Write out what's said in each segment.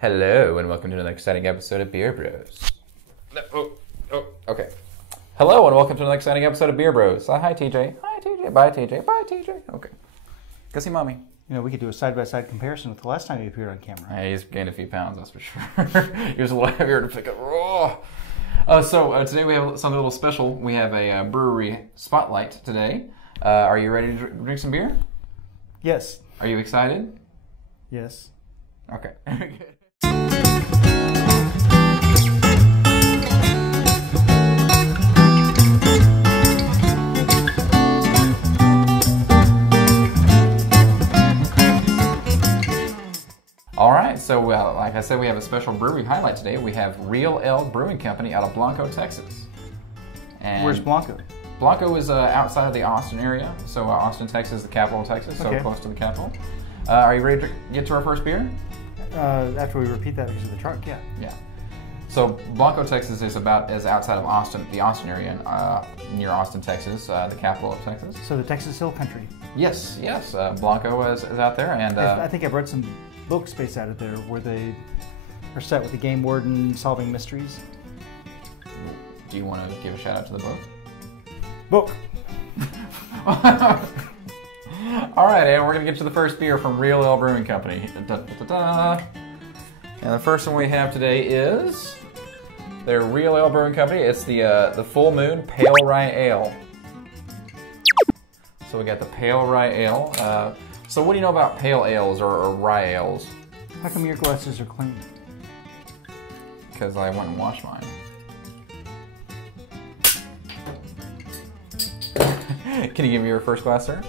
Hello, and welcome to another exciting episode of Beer Bros. Okay. Hello, and welcome to another exciting episode of Beer Bros. Hi, TJ. Hi, TJ. Bye, TJ. Bye, TJ. Okay. Go see Mommy. You know, we could do a side-by-side comparison with the last time he appeared on camera. Hey, he's gained a few pounds, that's for sure. He was a little heavier to pick up. So today we have something a little special. We have a brewery spotlight today. Are you ready to drink some beer? Yes. Are you excited? Yes. Okay. All right, so like I said, we have a special brewery highlight today. We have Real Ale Brewing Company out of Blanco, Texas. And where's Blanco? Blanco is outside of the Austin area. So Austin, Texas is the capital of Texas, so close to the capital. Are you ready to get to our first beer? After we repeat that because of the truck, yeah. Yeah. So Blanco, Texas is about as outside of Austin, the Austin area, near Austin, Texas, the capital of Texas. So the Texas Hill Country. Yes. Blanco is out there, and I think I've read some books based out of there where they are set with the game warden solving mysteries. Do you want to give a shout out to the book? Book. All right, and we're going to get to the first beer from Real Ale Brewing Company. And the first one we have today is their Real Ale Brewing Company. It's the Full Moon Pale Rye Ale. So we got the Pale Rye Ale. So what do you know about pale ales or rye ales? How come your glasses are clean? Because I went and washed mine. Can you give me your first glass, sir?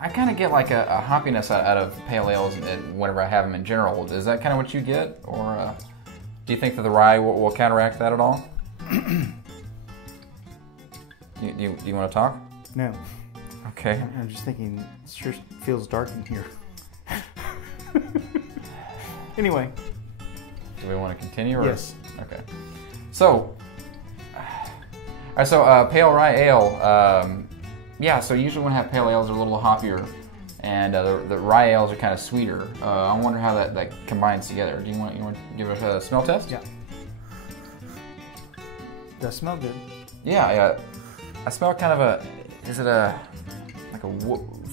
I kind of get like a hoppiness out of pale ales whenever I have them in general. Is that kind of what you get? Or do you think that the rye will counteract that at all? Do you want to talk? No. Okay. I'm just thinking, it sure feels dark in here. Anyway. Do we want to continue? Or? Yes. Okay. So, pale rye ale. So usually when I have pale ales, they're a little hoppier, and the rye ales are kind of sweeter. I wonder how that combines together. Do you want to give it a smell test? Yeah. Does smell good? Yeah. I smell kind of is it like a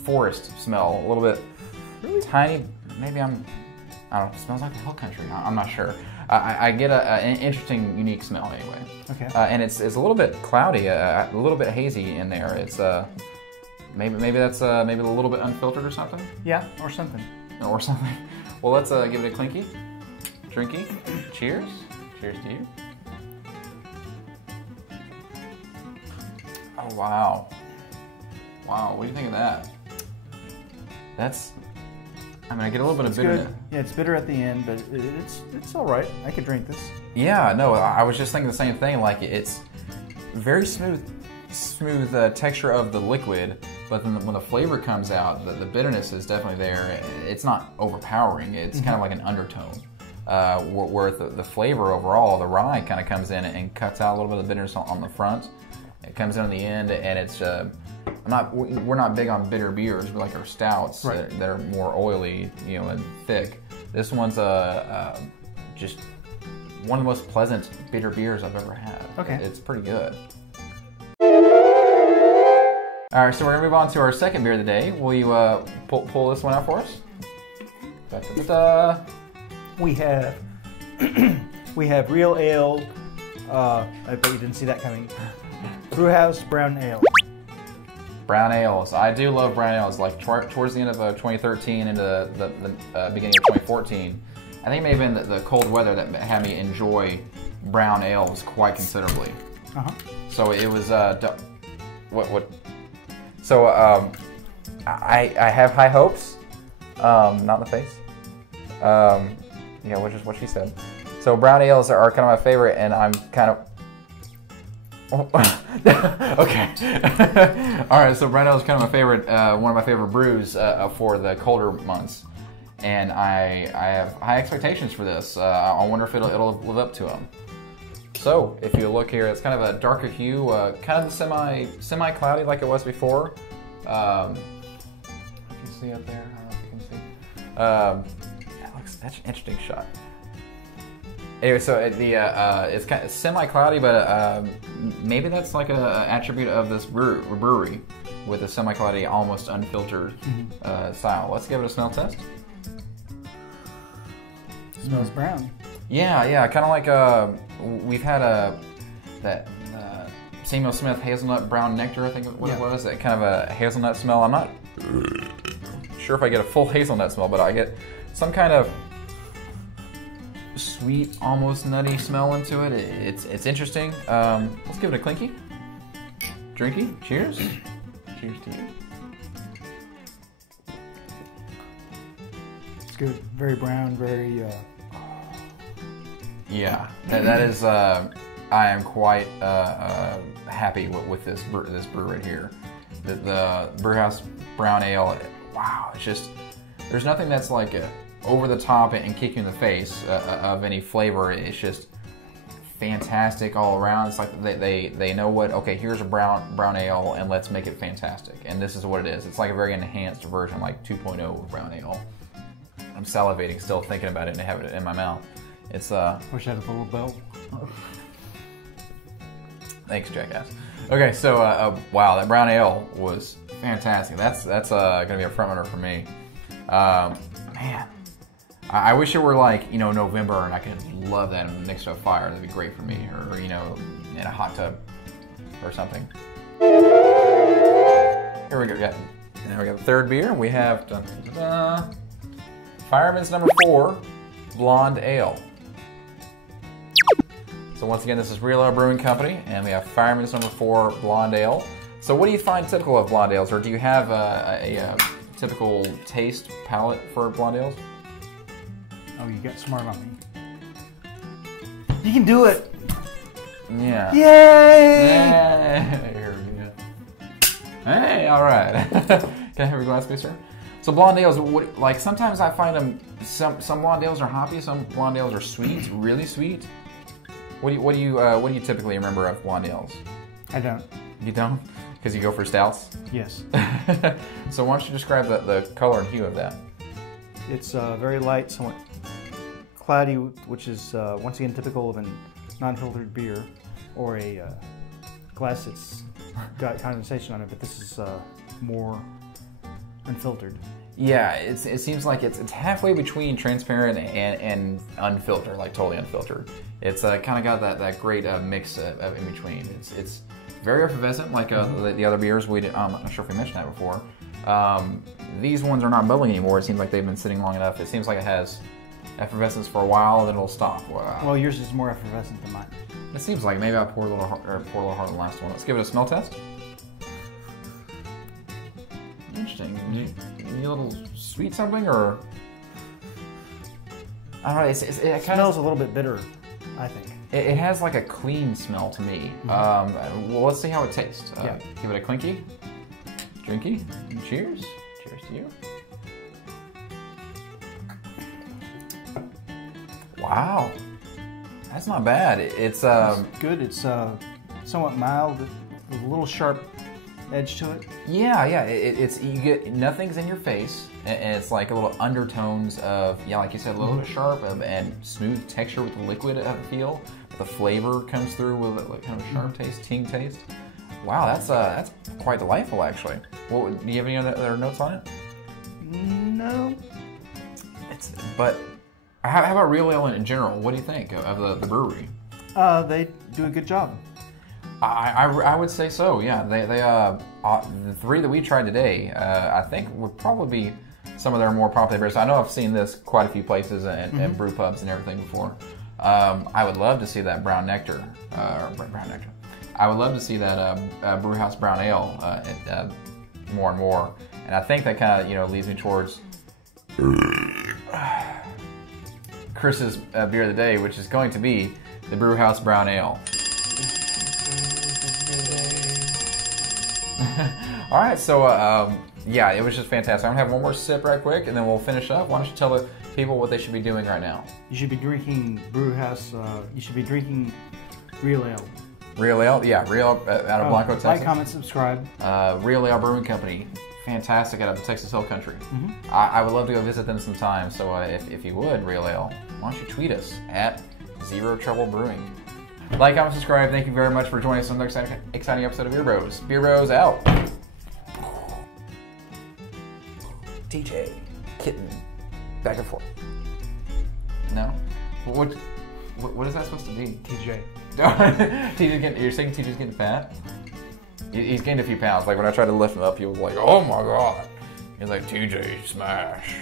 forest smell, a little bit tiny. Maybe I don't know. It smells like the hill country. I'm not sure. I get an interesting, unique smell anyway. Okay. And it's a little bit cloudy, a little bit hazy in there. It's maybe that's maybe a little bit unfiltered or something. Yeah, or something. Or something. Well, let's give it a clinky, drinky. Cheers. Cheers to you. Oh wow. Wow, what do you think of that? I get a little bit of bitterness. Good. Yeah, it's bitter at the end, but it's all right. I could drink this. Yeah, no, I was just thinking the same thing. Like it's very smooth texture of the liquid, but then when the flavor comes out, the bitterness is definitely there. It's not overpowering. It's kind of like an undertone. Where the flavor overall, the rye kind of comes in and cuts out a little bit of the bitterness on the front. It comes in on the end, and it's we're not big on bitter beers. We like our stouts that are more oily, and thick. This one's just one of the most pleasant bitter beers I've ever had. Okay, it's pretty good. All right, so we're gonna move on to our second beer of the day. Will you pull this one out for us? Da-da-da-da. We have Real Ale. I bet you didn't see that coming. Brewhouse Brown Ale. Brown ales. I do love brown ales. Like towards the end of 2013 into the beginning of 2014, I think it may have been the cold weather that had me enjoy brown ales quite considerably. So it was what? So I have high hopes. Not in the face. Which is what she said. So brown ales are kind of my favorite, and I'm kind of. Okay. All right. So brown ale is kind of my favorite, one of my favorite brews for the colder months, and I have high expectations for this. I wonder if it'll live up to them. So if you look here, it's kind of a darker hue, kind of semi cloudy like it was before. If you see up there, I don't know if you can see. That's an interesting shot. Anyway, so it's kind of semi-cloudy, but maybe that's like an attribute of this brewery with a semi-cloudy, almost unfiltered style. Let's give it a smell test. Smells brown. Yeah, kind of like we've had that Samuel Smith hazelnut brown nectar, I think what it was. That kind of a hazelnut smell. I'm not sure if I get a full hazelnut smell, but I get some kind of sweet, almost nutty smell into it. It's interesting. Let's give it a clinky. Drinky. Cheers. Cheers to you. It's good. Very brown. Very. Yeah, that is. I am quite happy with this brew right here. The Brewhouse Brown Ale. Wow, it's just there's nothing that's like over the top and kick you in the face of any flavor. It's just fantastic all around. It's like they know what. Okay, here's a brown ale, and let's make it fantastic. And this is what it is. It's like a very enhanced version, like 2.0 of brown ale. I'm salivating still thinking about it and having it in my mouth. It's Wish I had a little belt. Thanks, jackass. Okay, so wow, that brown ale was fantastic. That's gonna be a front runner for me. Man, I wish it were like November and I could love that next to a fire. That'd be great for me, or in a hot tub or something. Here we go. Yeah, now we got the third beer. We have Fireman's number 4 Blonde Ale. So once again, this is Real Ale Brewing Company, and we have Fireman's number 4 Blonde Ale. So what do you find typical of blonde ales, or do you have a typical taste palette for blonde ales? Oh, you got smart on me. You can do it! Yeah. Yay! Hey, all right. Can I have your glass, please, sir? So blonde ales, like sometimes I find them. Some blonde ales are hoppy, some blonde ales are sweet, really sweet. What do you typically remember of blonde ales? I don't. You don't? Because you go for stouts? Yes. So why don't you describe the color and hue of that? It's very light, somewhat cloudy, which is once again typical of a non-filtered beer or a glass that's got condensation on it, but this is more unfiltered. Yeah, it seems like it's halfway between transparent and unfiltered, like totally unfiltered. It's kind of got that great mix in between. It's very effervescent, like the other beers. I'm not sure if we mentioned that before. These ones are not bubbling anymore. It seems like they've been sitting long enough. It seems like it has effervescence for a while, and then it'll stop. Wow. Well, yours is more effervescent than mine. It seems like maybe I pour a little harder than the last one. Let's give it a smell test. Interesting. You need a little sweet something, or I don't know. It kind smells a little bit bitter, I think. It has like a clean smell to me. Well, let's see how it tastes. Yeah. Give it a clinky, drinky, and cheers. Cheers to you. Wow, that's not bad. It's good. It's somewhat mild with a little sharp edge to it. Yeah. It's you get nothing's in your face, and it's like a little undertones of like you said, a little bit sharp and smooth texture with the liquid of the feel. The flavor comes through with a kind of sharp taste, ting taste. Wow, that's quite delightful actually. Well, do you have any other notes on it? No. But how about Real Ale in general? What do you think of the brewery? They do a good job. I would say so. Yeah, they the 3 that we tried today, I think would probably be some of their more popular beers. I know I've seen this quite a few places and brew pubs and everything before. I would love to see that brown nectar. I would love to see that Brewhouse Brown Ale more and more. And I think that kind of leads me towards Chris's beer of the day, which is going to be the Brewhouse Brown Ale. All right, so yeah, it was just fantastic. I'm gonna have one more sip right quick, and then we'll finish up. Why don't you tell the people what they should be doing right now? You should be drinking Brewhouse. You should be drinking Real Ale. Real Ale, yeah, Real out of Blanco, Texas. Like, comment, subscribe. Real Ale Brewing Company, fantastic out of the Texas Hill Country. I would love to go visit them sometime. So if you would, Real Ale, why don't you tweet us at Zero Trouble Brewing. Like, comment, subscribe. Thank you very much for joining us on another exciting episode of Beer Bros. Beer Bros out. TJ, kitten, back and forth. No? What is that supposed to be? TJ. You're saying TJ's getting fat? He's gained a few pounds. Like when I tried to lift him up, he was like, oh my god. He's like, TJ, smash.